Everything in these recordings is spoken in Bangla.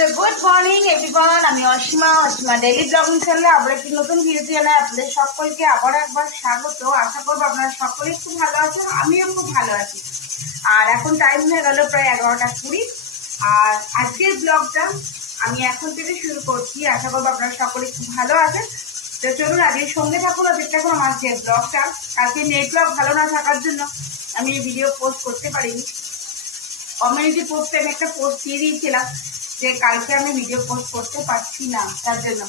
তো গুড মর্নিং এভরিওয়ান, আমি অসীমা ডেইলি ব্লগিং চ্যানেলে আবার একটি নতুন ভিডিও জানাই আপনাদের সকলকে আবার একবার স্বাগত। আশা করবো আপনারা সকলেই খুব ভালো আছেন, আমিও খুব ভালো আছি। আর এখন টাইম হয়ে গেল প্রায় 11টা 20। আর আজকের ব্লগটা আমি এখন থেকে শুরু করছি। আশা করবো আপনারা সকলে খুব ভালো আছেন। তো চলুন আজকের সঙ্গে থাকুন আর দেখতে থাকুন আমার যে ব্লগটা। কালকে নেটওয়ার্ক ভালো না থাকার জন্য আমি ভিডিও পোস্ট করতে পারিনি। কমিউনিটি পোস্টে আমি একটা পোস্ট দিয়ে দিয়েছিলাম যে কালকে আমি ভিডিও পোস্ট করতে পারছি না, তার জন্য।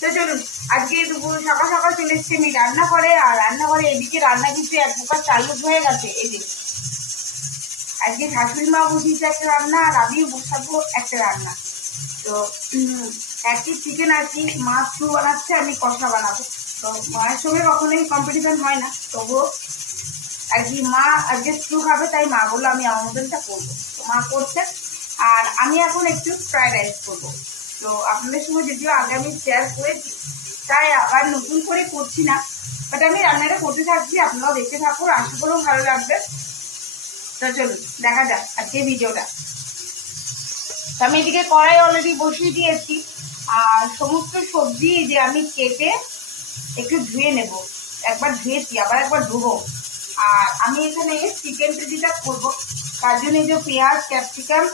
তো চলুন আজকে দুপুর সকাল সকাল চলে এসছি আমি রান্না করে। আর রান্না করে এদিকে রান্না কিন্তু এক প্রকার চালু হয়ে গেছে। এই যে আজকে শাশুড়ি মা বসিয়েছে একটা রান্না আর আমিও বসাবো একটা রান্না। তো একই চিকেন আর কি, মাছ স্টু বানাচ্ছে, আমি কষা বানাবো। তো মায়ের সঙ্গে কখনোই কম্পিটিশন হয় না, তবুও আর কি মা আজকে স্টু খাবে তাই মা বললো আমি আমার মতনটা করবো। তো মা করছে আর আমি এখন একটু ফ্রাইড রাইস করবো। তো আপনাদের সঙ্গে যদিও আগে আমি শেয়ার করেছি, তাই আবার নতুন করে করছি না, বাট আমি রান্নাটা করতে থাকছি, আপনারাও দেখতে থাকুন, আশা করেও ভালো লাগবে। তো চলুন দেখা যাক আজকে ভিডিওটা। তো আমি এদিকে কড়াই অলরেডি বসিয়ে দিয়েছি আর সমস্ত সবজি যে আমি কেটে একটু ধুয়ে নেব। একবার ধুয়েছি আবার একবার ধুবো। আর আমি এখানে চিকেন যেটা করবো তার জন্য যে পেঁয়াজ ক্যাপসিকাম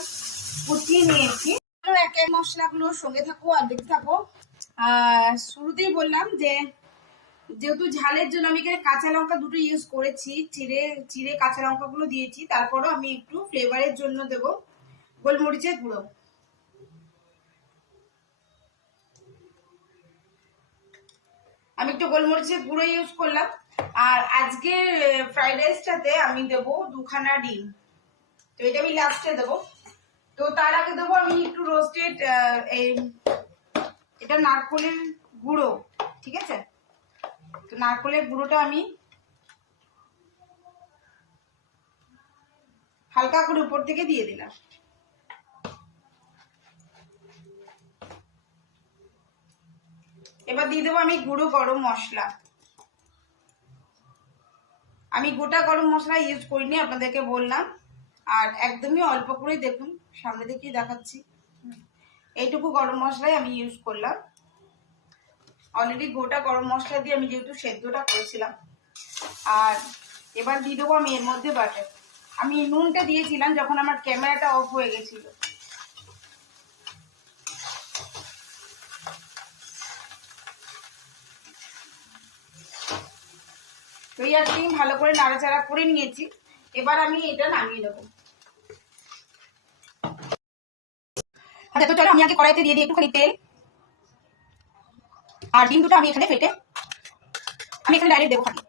কুচিয়ে নিয়েছি। এক এক মশলাগুলো সঙ্গে থাকো আর দেখতে থাকো। শুরুতেই বললাম যে যেহেতু ঝালের জন্য আমি এখানে কাঁচা লঙ্কা দুটো ইউজ করেছি, চিড়ে চিড়ে কাঁচা লঙ্কাগুলো দিয়েছি। তারপরও আমি একটু ফ্লেভারের জন্য দেবো গোলমরিচের গুঁড়ো। আমি একটু গোলমরিচের গুঁড়ো ইউজ করলাম। আর আজকে ফ্রাইড রাইসটাতে আমি দেবো 2খানা ডিম। তো এটা আমি লাস্টে দেবো। তো তার আগে দেবো আমি একটু রোস্টেড এটা নারকোলের গুঁড়ো, ঠিক আছে? তো নারকোলের গুঁড়োটা আমি হালকা করে উপর থেকে দিয়ে দিলাম। এবার দিয়ে দেবো আমি গুঁড়ো গরম মশলা। আমি গোটা গরম মশলা ইউজ করিনি, আপনাদেরকে বললাম। আর একদমই অল্প করেই, দেখুন সামনে থেকেই দেখাচ্ছি, এইটুকু গরম মশলাই আমি ইউজ করলাম। অলরেডি গোটা গরম মশলা দিয়ে আমি যেহেতু সেদ্ধটা করেছিলাম। আর এবার দিয়ে দেবো আমি এর মধ্যে বাটার। আমি নুনটা দিয়েছিলাম যখন আমার ক্যামেরাটা অফ হয়ে গেছিল। তো এই আর কি ভালো করে নাড়াচাড়া করে নিয়েছি। এবার আমি এটা নামিয়ে দেবো। আচ্ছা, তো চলো আমি আগে কড়াইতে দিয়ে দিই একটুখানি তেল। আর ডিম দুটো আমি এখানে ফেটে আমি এখানে ডাইরেক্ট দেবো খালি।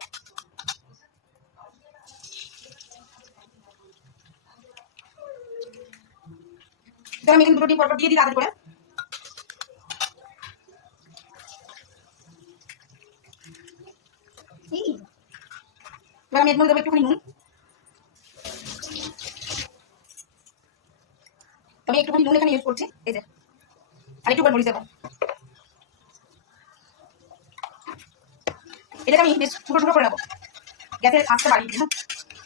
তো আমি এখানে দুটো ডিম পরপর দিয়ে দিই তাড়াতাড়ি করে। এবার আমি এর মধ্যে দেবো একটুখানি নুন। আমি একটুখানি নুন এখানে ইউজ করছি, এই যে। আর একটু গোলমরিচ দেবো। এটাকে আমি বেশ টুকরো টুকরো করে নেবো। গ্যাসের আঁচটা বাড়িয়ে দিই,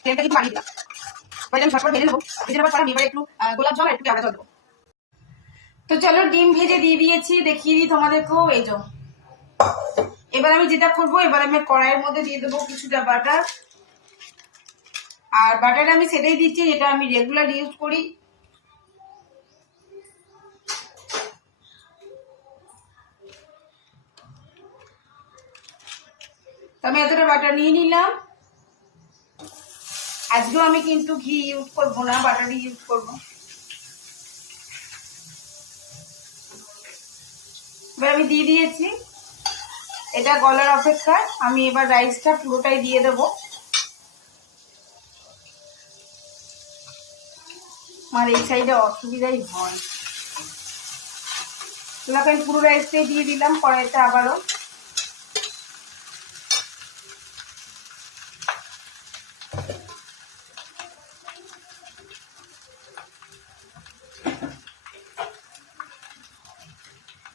তেলটা কিন্তু বাড়িয়ে দিলাম। এবার আমি ঝটপট ভেজে নেবো। ভেজে নেওয়ার পর আমি এবার একটু গোলাপ জল আর একটু কেওড়া জল দেবো। তো চলো ডিম ভেজে দিয়ে দিয়েছি, দেখিয়ে দিই তোমাদেরকেও। এই যে এবার আমি যেটা করবো, এবার আমি কড়াইয়ের মধ্যে দিয়ে দেবো কিছুটা বাটার। আর বাটার আমি সেটাই দিচ্ছি যেটা আমি রেগুলার ইউজ করি। তো আমি এতটা বাটার নিয়ে নিলাম। আজকেও আমি কিন্তু ঘি ইউজ করবো না, বাটারই ইউজ করবো। এবার আমি দিয়ে দিয়েছি, এটা গলার অপেক্ষা। আমি এবার রাইসটা পুরোটাই দিয়ে দেবো। আমার এই সাইডে অসুবিধাই হয়। আমি পুরো রাইসটাই দিয়ে দিলাম কড়াইতে আবারও।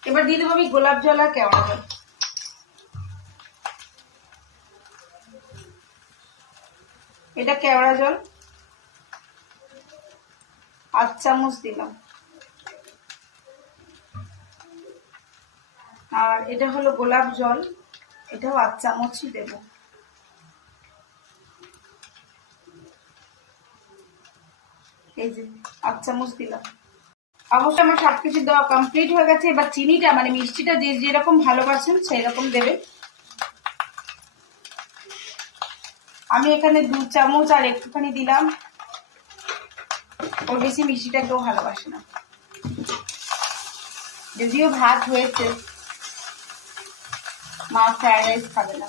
এবার দিয়ে দেবো আমি গোলাপ জল আর কেওড়া জল। এটা কেওড়া জল 8 চামচ দিলাম। আর এটা হলো গোলাপ জল, এটাও 8 চামচই দেব। এই যে 8 চামচ দিলাম। অবশ্যই আমার সবকিছু দেওয়া কমপ্লিট হয়ে গেছে। এবার চিনিটা মানে মিষ্টিটা যে যেরকম ভালোবাসেন সেই রকম দেবে। আমি এখানে 2 চামচ আর একটুখানি দিলাম, ওর বেশি মিষ্টিটা কেউ ভালোবাসে না। যদিও ভাত হয়েছে, মা ফ্রাইড রাইস খাবে না,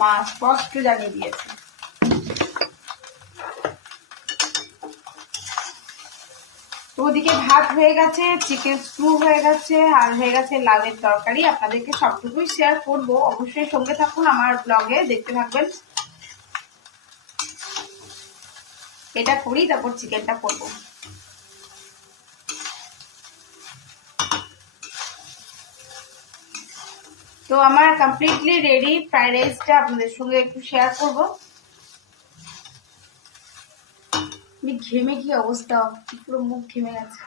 মা স্পষ্ট জানিয়ে দিয়েছে। তো ওদিকে ভাত হয়ে গেছে, চিকেন স্টু হয়ে গেছে, আর হয়ে গেছে লাউয়ের তরকারি। আপনাদেরকে সবটুকুই শেয়ার করব, অবশ্যই সঙ্গে থাকুন আমার ব্লগে, দেখতে থাকবেন। এটা করি তারপর চিকেনটা করব। তো আমার কমপ্লিটলি রেডি ফ্রাইড রাইসটা, আপনাদের সঙ্গে একটু শেয়ার করব। আমি ঘেমে কি অবস্থা, পুরো মুখ ঘেমে গেছে।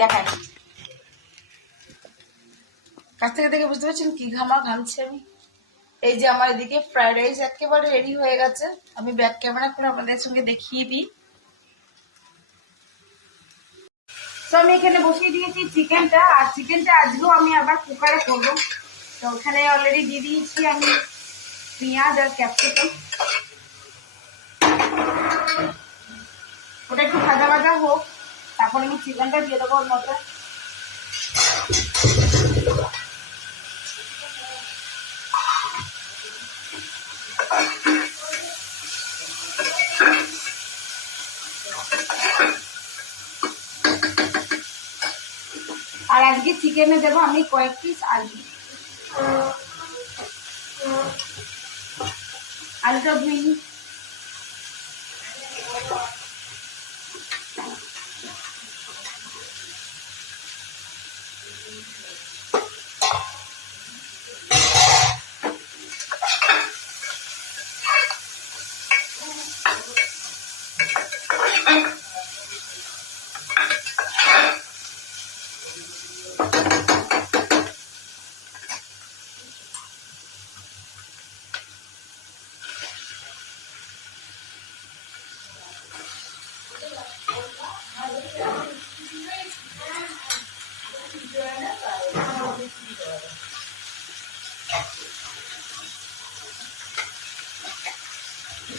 দেখায় কাছ থেকে দেখে বুঝতে পারছেন কি ঘামা ঘামছে আমি। এই যে আমার এদিকে ফ্রাইড রাইস একেবারে রেডি হয়ে গেছে। আমি ব্যাক ক্যামেরা করে আপনাদের সঙ্গে দেখিয়ে দিই। তো আমি এখানে বসিয়ে দিয়েছি চিকেনটা, আর চিকেনটা আজকেও আমি আবার কুকারে করবো। তো ওখানে অলরেডি দিয়ে দিয়েছি আমি পেঁয়াজ আর ক্যাপসিকাম। ওটা একটু ভাজা ভাজা হোক, তারপর আমি চিকেনটা দিয়ে দেবো ওর মধ্যে। আর আজকে চিকেনে দেবো আমি কয়েক পিস আলু। আলুটা ধুই।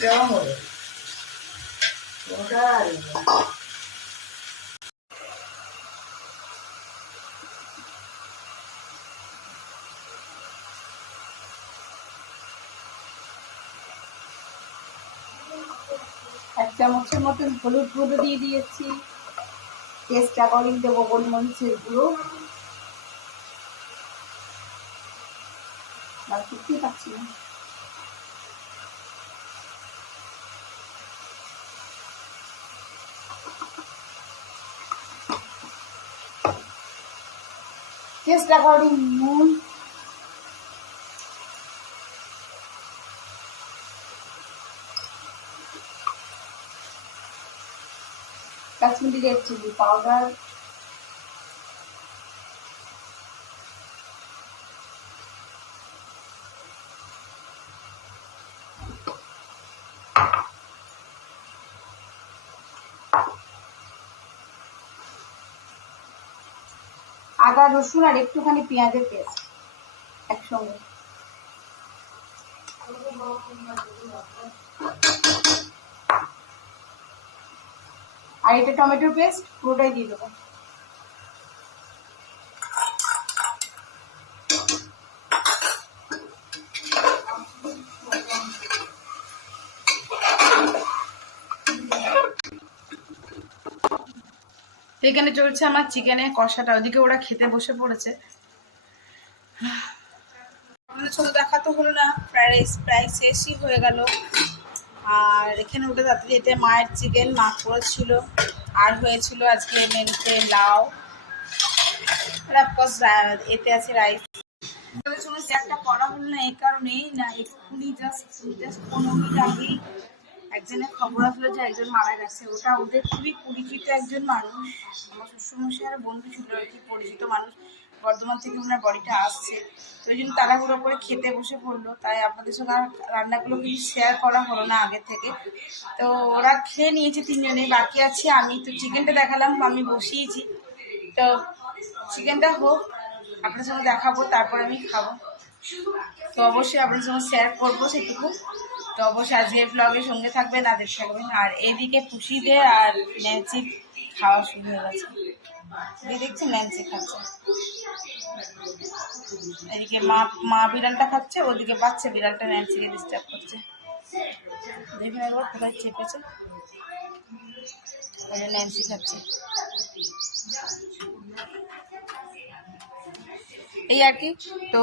কেমন হবে ওটা? এক চামচের মতন হলুদ গুঁড়ো দিয়ে দিয়েছি, টেস্ট অ্যাকর্ডিং দেবো গোলমরিচের গুঁড়ো। আর কিছুই পাচ্ছি না। টেস্ট অ্যাকর্ডিং নুন, কাশ্মীরি রেড চিলি পাউডার, আদা রসুন আর একটুখানি পেঁয়াজের পেস্ট একসঙ্গে। আর এটা টমেটোর পেস্ট পুরোটাই দিয়ে দেবো। এখানে চলছে আমার চিকেনের কষাটা, ওদিকে ওরা খেতে বসে পড়েছে। আপনাদের সাথে দেখা তো হলো না, ফ্রাইড রাইস প্রায় শেষই হয়ে গেল। আর এখানে উঠে তাড়াতাড়ি এতে মায়ের চিকেন মা করেছিল, আর হয়েছিল আজকে মেনুতে লাউ, আর অফকোর্স এতে আছে রাইস। সঙ্গে শেয়ারটা করা হলো না এই কারণেই না, এক্ষুনি জাস্ট 15 মিনিট আগেই একজনের খবর আসলো যে একজন মারা গেছে। ওটা ওদের খুবই পরিচিত একজন মানুষ, আমার শ্বশুরমশাইয়ের বন্ধু ছিল আর কি, পরিচিত মানুষ। বর্ধমান থেকে ওনার বডিটা আসছে, তো ওই জন্য তাড়াহুড়ো করে খেতে বসে পড়লো। তাই আপনাদের সঙ্গে আর রান্নাগুলো কিছু শেয়ার করা হলো না আগে থেকে। তো ওরা খেয়ে নিয়েছে তিনজনে, বাকি আছে আমি। তো চিকেনটা দেখালাম, আমি বসিয়েছি। তো চিকেনটা হোক, আপনার সঙ্গে দেখাবো, তারপর আমি খাবো। তো অবশ্যই আপনার সঙ্গে শেয়ার করবো সেটুকু। তো অবশ্যই আজকের ব্লগের সঙ্গে থাকবেন, আর দেখতে থাকবেন। আর এদিকে পুষিদের আর ন্যান্সি খাওয়া শুরু হয়ে গেছে। দেখছেন ন্যান্সি খাচ্ছে, এদিকে মা বিড়ালটা খাচ্ছে, ওদিকে বাচ্চা বিড়ালটা ন্যান্সিকে ডিস্টার্ব করছে। দেখুন একবার কোথায় চেপেছে, ন্যান্সি খাচ্ছে। এই আর কি। তো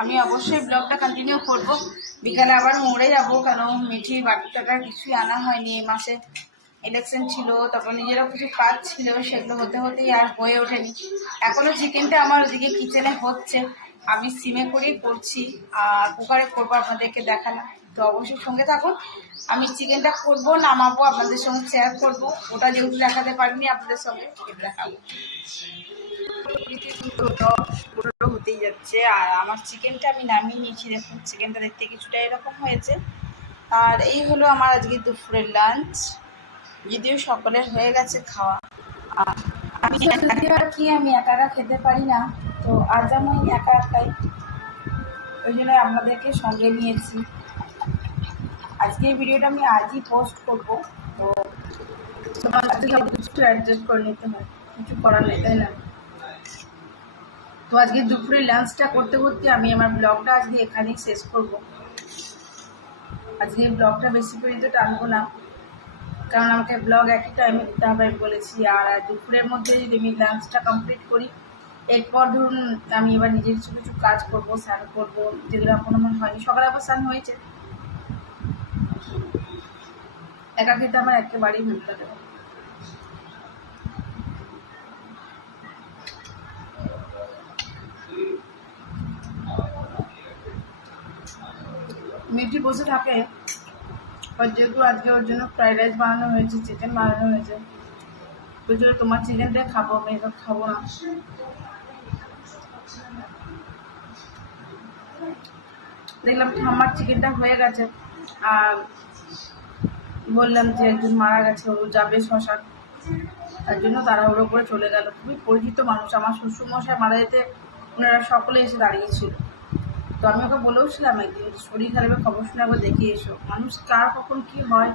আমি অবশ্যই ব্লগটা কন্টিনিউ করব। বিকালে আবার মোড়ে যাবো, কারণ মিঠি বাচ্চাটার কিছুই আনা হয়নি। এই মাসে ইলেকশন ছিল, তখন নিজেরও কিছু কাজ ছিল, সেগুলো হতে হতেই আর হয়ে ওঠেনি। এখনো চিকেনটা আমার ওদিকে কিচেনে হচ্ছে, আমি সিমে করেই করছি, আর কুকারে করবো, আপনাদেরকে দেখালাম। তো অবশ্যই সঙ্গে থাকুন। আমি চিকেনটা করবো, নামাবো, আপনাদের সঙ্গে শেয়ার করবো। ওটা যেহেতু দেখাতে পারিনি আপনাদের সঙ্গে, এটা দেখাবো। হতেই যাচ্ছে, আর আমার চিকেনটা আমি নামিয়ে নিয়েছি। দেখুন চিকেনটা দেখতে কিছুটা এরকম হয়েছে। আর এই হলো আমার আজকে দুপুরের লাঞ্চ, যদিও সকলের হয়ে গেছে খাওয়া। আর আমি আমি একা একা খেতে পারি না, তো আজ আমি একা একাই, ওই জন্য আপনাদেরকে সঙ্গে নিয়েছি। আজকে এই ভিডিওটা আমি আজই পোস্ট করবো, তো সব কিছু অ্যাডজাস্ট করে নিতে হয়, কিছু করার নেই, তাই না? তো আজকে দুপুরে লাঞ্চটা করতে করতে আমি আমার ব্লগটা আজকে এখানেই শেষ করব। আজকে ব্লগটা বেশি পর্যন্ত টানবো না, কারণ আমাকে ব্লগ একই টাইমে দিতে হবে বলেছি। আর দুপুরের মধ্যে যদি আমি লাঞ্চটা কমপ্লিট করি, এরপর ধরুন আমি এবার নিজের কিছু কিছু কাজ করবো, স্নান করবো, যেগুলো এখনো মনে হয়নি। সকালে আবার স্নান হয়েছে। একা খেতে আমার একেবারেই ভালো লাগে। মিঠি বসে থাকে, আর যেহেতু আজকে ওর জন্য ফ্রাইড রাইস বানানো হয়েছে, চিকেন বানানো হয়েছে, ওই জন্য তোমার চিকেনটাই খাবো, আমি এসব খাবো না। দেখলাম আমার চিকেনটা হয়ে গেছে, আর বললাম যে একজন মারা গেছে, ও যাবে শ্মশান, তার জন্য তাড়াহুড়ো করে চলে গেল। খুবই পরিচিত মানুষ, আমার শ্বশুরমশাই মারা যেতে ওনারা সকলে এসে দাঁড়িয়েছিল। তো আমি ওকে বলেও ছিলাম একদিন, শরীর খারাপের খবর শুনে একবার দেখে এসো, মানুষ কার কখন কি হয়।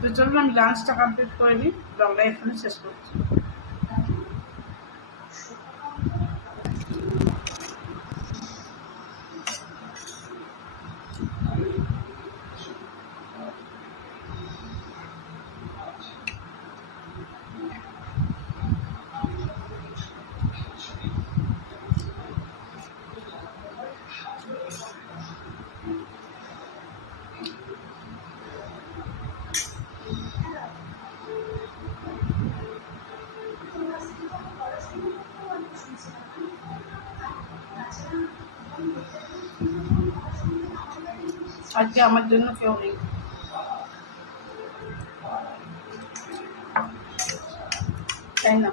তো চলুন আমি লাঞ্চটা কমপ্লিট করে নিই, ব্লগটা এখানে শেষ করছি। আজকে আমার জন্য কেউ নেই, তাই না?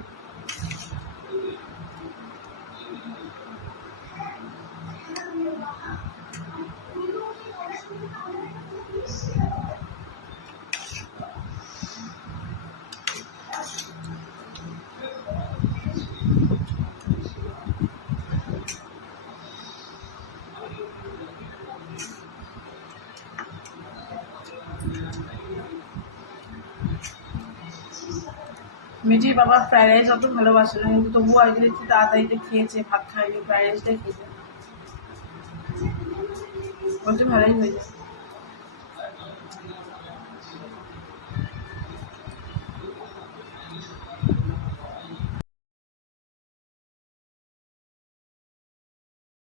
মিঠির বাবা ফ্রাইড রাইস অত ভালোবাসে না, কিন্তু তবুও আজকে একটু তাড়াতাড়িতে খেয়েছে, ভাত খাইনি, ফ্রাইড রাইসটাই খেয়েছে, বলতে ভালোই হয়েছে।